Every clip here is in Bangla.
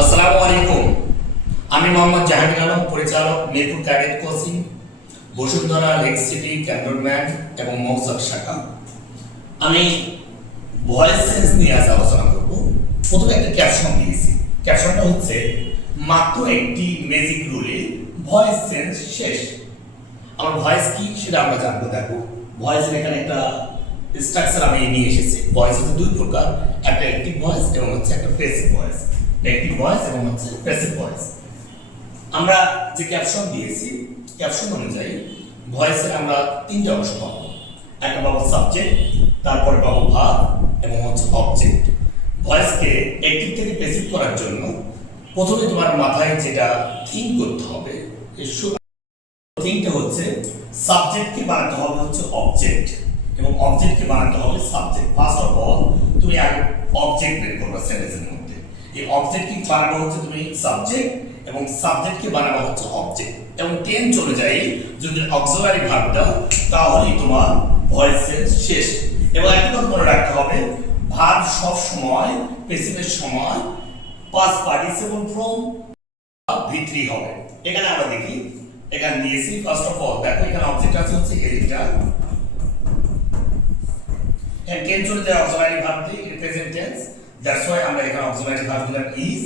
আসসালামু আলাইকুম। আমি মোহাম্মদ জাহাঙ্গীর আলম, পরিচালক, Mirpur cadet coaching, Bashundhara lake city cantonment এবং মৌচাক শাখা। আমি ভয়েস সেন্স নিয়ে আজ আলোচনা করব। প্রথমে একটা ক্যাপশন দিয়েছি। ক্যাপশনটা হচ্ছে মাত্র একটি ম্যাজিক রুলে ভয়েস সেন্স শেষ। আমার ভয়েস কি সেটা আমরা জানবো। দেখো, ভয়েসের এখানে একটা স্ট্রাকচার আমি নিয়ে এসেছি। ভয়েস হচ্ছে দুই প্রকার, একটা অ্যাক্টিভ ভয়েস এবং হচ্ছে একটা প্যাসিভ ভয়েস। অ্যাক্টিভ ভয়েস এবং হচ্ছে প্যাসিভ ভয়েস। আমরা যে ক্যাপশন দিয়েছি, ক্যাপশন অনুযায়ী ভয়েসের আমরা তিনটা অংশ পাবো। একটা পাবো সাবজেক্ট, তারপরে পাবো ভার্ব এবং হচ্ছে অবজেক্ট। ভয়েসকে অ্যাক্টিভ থেকে প্যাসিভ করার জন্য প্রথমে তোমার মাথায় যেটা থিঙ্ক করতে হবে, থিঙ্কটা হচ্ছে সাবজেক্টকে বানাতে হবে হচ্ছে অবজেক্ট এবং অবজেক্টকে বানাতে হবে সাবজেক্ট। ফার্স্ট অফ অল তুমি আগে অবজেক্ট বের করবে সেন্টেন্সের মধ্যে। এই অবজেক্টকে বানাবো হচ্ছে তুমি সাবজেক্ট এবং সাবজেক্টকে বানাবো হচ্ছে অবজেক্ট এবং টেন চলে যায় যদি অক্সিলারি ভার্ব দাও, তাহলেই তোমার ভয়েস সেন্স শেষ। এবং একটা কথা মনে রাখতে হবে, ভার্ব সব সময় প্যাসিভের সময় পাস্ট পার্টিসিপল ফর্ম V3 হবে। এখানে আমরা দেখি, এখানে দিয়েছি ফার্স্ট অফ অল দেখো এখানে অবজেক্ট আছে হচ্ছে এটা, and can চলে যায় অক্সিলারি ভার্ব দিয়ে প্রেজেন্ট টেন্স। দ্যাটস ওয়াই আমরা এখানে অক্সিলারি ভার্ব দিলাম ইজ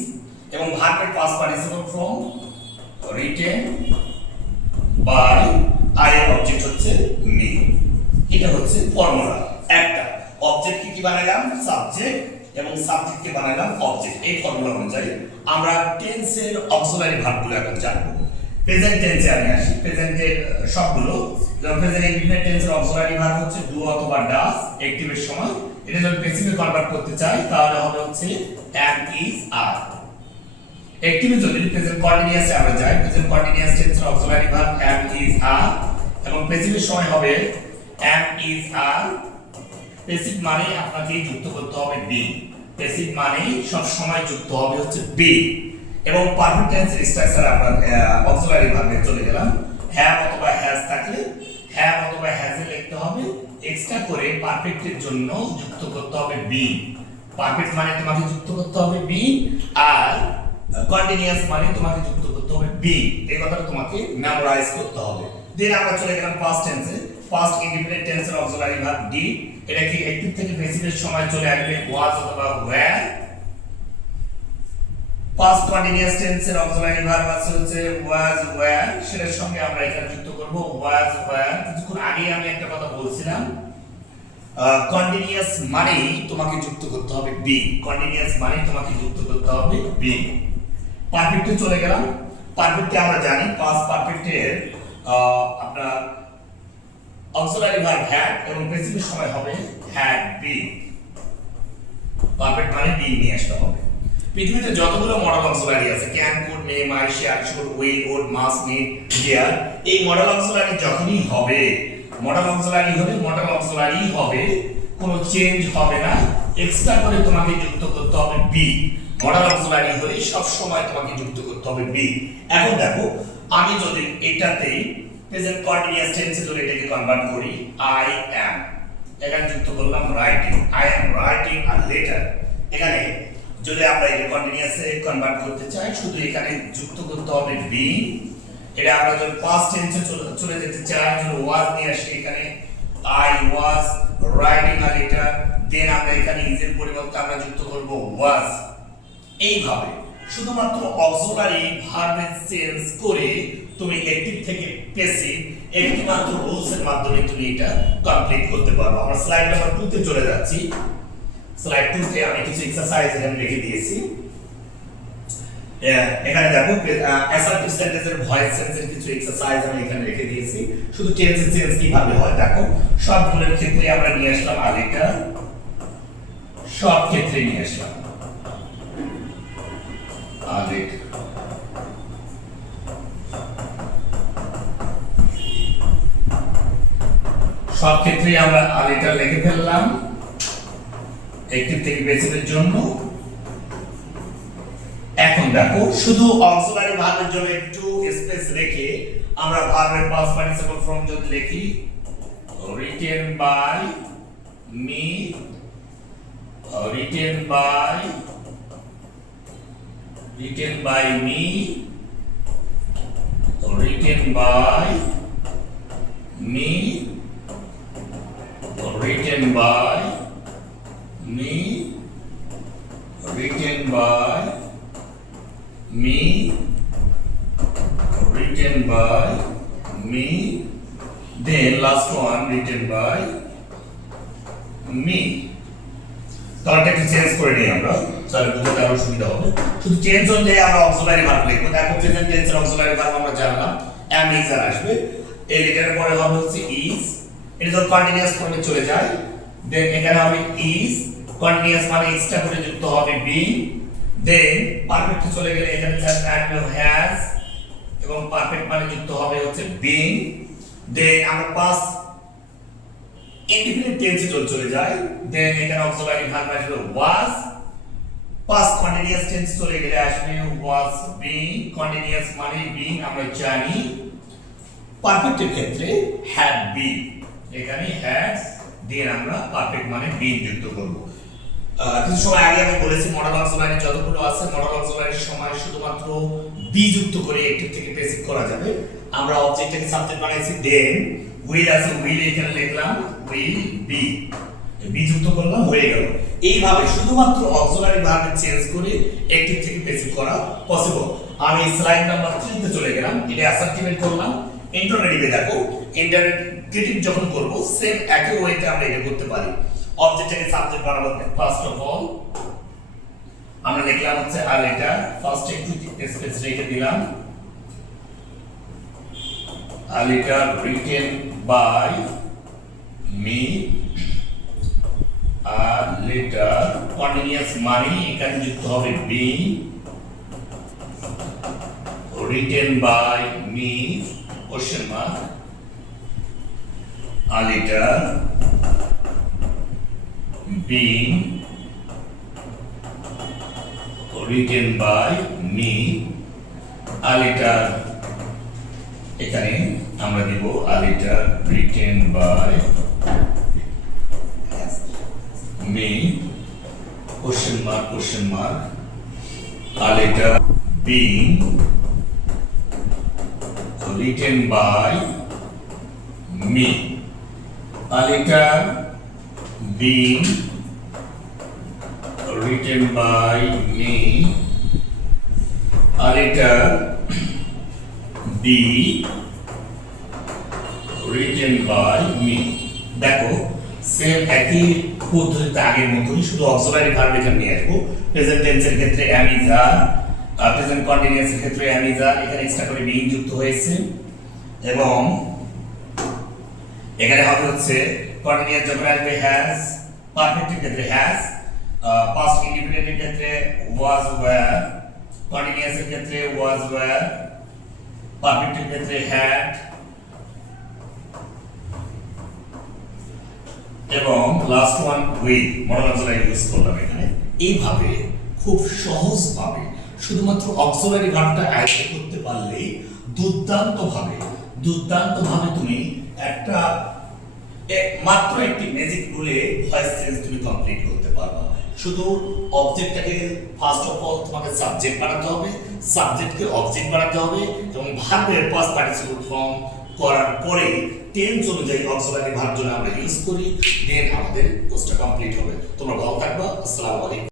এবং ভার্বের past participle form written by I এর অবজেক্ট হচ্ছে মি। এটা হচ্ছে ফর্মুলা। একটা অবজেক্টকে কি বানাইলাম সাবজেক্ট এবং সাবজেক্টকে বানাইলাম অবজেক্ট। এই ফর্মুলা অনুযায়ী আমরা টেন্সের অক্সিলারি ভার্বগুলো এখন জানবো। প্রেজেন্ট টেন্সে আমি আসি। প্রেজেন্টের সবগুলো, যেমন প্রেজেন্ট ইনডিফিনিট টেন্সের অক্সিলারি ভার্ব হচ্ছে ডু অথবা ডাজ অ্যাক্টিভের সময়। এটা যদি প্যাসিভে কনভার্ট করতে চাই তাহলে হবে হচ্ছে am is are। অ্যাক্টিভে যদি প্রেজেন্ট কন্টিনিউয়াসে আমরা যাই, প্রেজেন্ট কন্টিনিউয়াস টেন্সের auxiliary verb am is are এবং প্যাসিভের সময় হবে am is are। প্যাসিভ মানে আপনাকে যুক্ত করতে হবে be। প্যাসিভ মানে সব সময় যুক্ত হবে হচ্ছে be। এবং পারফেক্ট টেন্সের স্ট্রাকচার আমরা অক্সিলারি ভার্বে চলে গেলাম। হ্যাভ অথবা হ্যাজ থাকলে হ্যাভ অথবা হ্যাজ এ লিখতে হবে। এক্সট্রা করে পারফেক্টের জন্য যুক্ত করতে হবে বি। পারফেক্ট মানে তোমাকে যুক্ত করতে হবে বি, আর কন্টিনিউয়াস মানে তোমাকে যুক্ত করতে হবে বি। এই কথাটা তোমাকে মেমোরাইজ করতে হবে। দেন আমরা চলে গেলাম পাস্ট টেন্সে। পাস্ট ইনডিফিনিট টেন্সের অক্সিলারি ভার্ব ডি। এটা কি অ্যাক্টিভ থেকে প্যাসিভের সময় চলে আসবে ওয়াজ অথবা ওয়্যার। পাস্ট কন্টিনিউয়াস টেন্সের অক্সিলারি ভার্ব আছে হচ্ছে ওয়াজ ওয়্যার, সেটার সঙ্গে আমরা এখানে যুক্ত করব ওয়াজ ওয়্যার। কিছুক্ষণ আগে আমি একটা কথা বলছিলাম, কন্টিনিউয়াস মানেই তোমাকে যুক্ত করতে হবে বি। কন্টিনিউয়াস মানেই তোমাকে যুক্ত করতে হবে বি। পারফেক্টে চলে গেলাম। পারফেক্টে আমরা জানি পাস্ট পারফেক্টের আপনার অক্সিলারি ভার্ব হ্যাড এবং প্যাসিভের সময় হবে হ্যাড বি। পারফেক্ট মানে বি নিয়ে আসতে হবে। পৃথিবীতে যতগুলো মডেল অক্সিলারি আছে, can, could, may, might, shall, should, will, would, must, need, dare, এই মডেল অক্সিলারি যখনই হবে, মডেল অক্সিলারি হলে মডেল অক্সিলারি হবে, কোনো চেঞ্জ হবে না। এক্সট্রা করে তোমাকে যুক্ত করতে হবে বি। মডেল অক্সিলারি হলে সব সময় তোমাকে যুক্ত করতে হবে বি। এখন দেখো, আমি যদি এটাতে প্রেজেন্ট কন্টিনিউয়াস টেন্সে যদি এটাকে কনভার্ট করি আই অ্যাম, এখানে যুক্ত করলাম writing, I am writing a letter. এখানে যদি আমরা এটা কন্টিনিউয়াসে কনভার্ট করতে চাই, শুধু এখানে যুক্ত করতে হবে বি। এটা আমরা যদি পাস্ট টেন্সে চলে যেতে চাই, যদি ওয়াজ নিয়ে আসি, এখানে I was writing a letter. Then আমরা এখানে ইজের পরিবর্তে আমরা যুক্ত করব ওয়াজ। এইভাবে শুধুমাত্র অক্সিলারি ভার্বে চেঞ্জ করে তুমি অ্যাক্টিভ থেকে প্যাসিভ একটি মাত্র রুলস এর মাধ্যমে তুমি এটা কমপ্লিট করতে পারবে। আমরা স্লাইড নাম্বার 2 তে চলে যাচ্ছি। স্লাইড 2 তে আমি কিছু এক্সারসাইজ এখানে লিখে দিয়েছি। এখানে দেখো অ্যাসার্টিভ সেন্টেন্সের ভয়েস সেন্সের কিছু এক্সারসাইজ আমি এখানে রেখে দিয়েছি। শুধু টেন্সের চেঞ্জ কিভাবে হয় দেখো। সবগুলোর ক্ষেত্রে আমরা নিয়ে আসলাম আগেটা, সব ক্ষেত্রে নিয়ে আসলাম আগেটা। সব ক্ষেত্রে আমরা আগেটা লিখে ফেললাম অ্যাক্টিভ থেকে প্যাসিভের জন্য। এখন দেখো, শুধু অক্সিলারি ভার্বের জন্য একটু স্পেস রেখে আমরা ভার্বের পাস্ট পার্টিসিপল ফর্ম যদি লিখি written by me, written by written by me, written by me, written by me, written by me, written by me, then last one written by me. তাহলে একটু চেঞ্জ করে নিই আমরা, তাহলে বুঝতে আরো সুবিধা হবে। শুধু চেঞ্জ অনুযায়ী আমরা অক্সিলারি ভার্ব লিখবো। দেখো প্রেজেন্ট টেন্সের অক্সিলারি ভার্ব আমরা জানলাম am is আর আসবে, এই লেটারের পরে হবে হচ্ছে is, এটা যখন কন্টিনিউয়াস ফর্মে চলে যায় দেন এখানে হবে is, কন্টিনিউয়াস মানে এক্সট্রা করে যুক্ত হবে being, দেন পারফেক্ট চলে গেলে এখানে জাস্ট আসবে has এবং পারফেক্ট মানে যুক্ত হবে হচ্ছে being, দেন আমরা past ইনডিফিনিট টেন্সে চলে যায় দেন এখানে অক্সিলারি ভার্ব আসবে was, past কন্টিনিউয়াস টেন্স চলে গেলে আসবে was being, কন্টিনিউয়াস মানে being আমরা জানি, পারফেক্টের ক্ষেত্রে had been, এখানে had দিয়ে আমরা পারফেক্ট মানে been যুক্ত করব। কিছু সময় আগে আমি বলেছি মডেল অক্সিলারি যতগুলো আছে মডেল অক্সিলারির সময় শুধুমাত্র বি যুক্ত করে অ্যাক্টিভ থেকে প্যাসিভ করা যাবে। আমরা অবজেক্টটাকে সাবজেক্ট বানাইছি দেন উইল আছে, উইল এখানে লিখলাম উইল বি, বি যুক্ত করলাম হয়ে গেল। এইভাবে শুধুমাত্র অক্সিলারি ভার্ব চেঞ্জ করে অ্যাক্টিভ থেকে প্যাসিভ করা পসিবল। আমি স্লাইড নাম্বার 3 তে চলে গেলাম, এটা অ্যাসার্টিভ করলাম। ইন্টারনেটিভে দেখো ইন্টারনেটিভ যখন করব সেম একই ওয়েতে আমরা এটা করতে পারি। অবজেক্টটাকে সাবজেক্ট বানাবো ফার্স্ট অফ অল আমরা লিখলাম হচ্ছে আ লেটার, ফার্স্ট একটু স্পেস রেখে দিলাম a letter written by me, a letter continuous মানে এখানে যুক্ত হবে being, written by me question mark, a letter being written by me, a letter এখানে আমরা দিব a letter written by me question mark, a letter being written by me, a letter being written by me, a letter be written by me। দেখো সেম একই পদ্ধতিতে আগের মতই, শুধু অক্সিলারি ভার্ব এখানে নিয়ে আসবো। প্রেজেন্ট টেন্সের ক্ষেত্রে am is are, প্রেজেন্ট কন্টিনিউয়াসের ক্ষেত্রে am is are, এখানে এক্সট্রা করে being যুক্ত হয়েছে এবং এখানে হবে হচ্ছে কন্টিনিউয়াস যখন আসবে has, পারফেক্টের ক্ষেত্রে has, পাস্ট ইনডিফিনিটের ক্ষেত্রে was were, কন্টিনিউয়াসের ক্ষেত্রে was were, পারফেক্টের ক্ষেত্রে had এবং last one will modal auxiliary use করলাম এখানে। এইভাবে খুব সহজভাবে শুধুমাত্র অক্সিলারি ভার্বটা আয়ত্ত করতে পারলেই দুর্দান্তভাবে তুমি একটা মাত্র একটি ম্যাজিক রুলে ভয়েস চেঞ্জ তুমি কমপ্লিট করতে পারবা। শুধু অবজেক্টটাকে ফার্স্ট অফ অল তোমাকে সাবজেক্ট বানাতে হবে, সাবজেক্টকে অবজেক্ট বানাতে হবে এবং ভার্বের পাস্ট পার্টিসিপল ফর্ম করার পরে টেন্স অনুযায়ী অক্সিলারি ভার্ব জন্য আমরা ইউজ করি, দেন আমাদের কোর্সটা কমপ্লিট হবে। তোমরা ভালো থাকবা। আসসালামু আলাইকুম।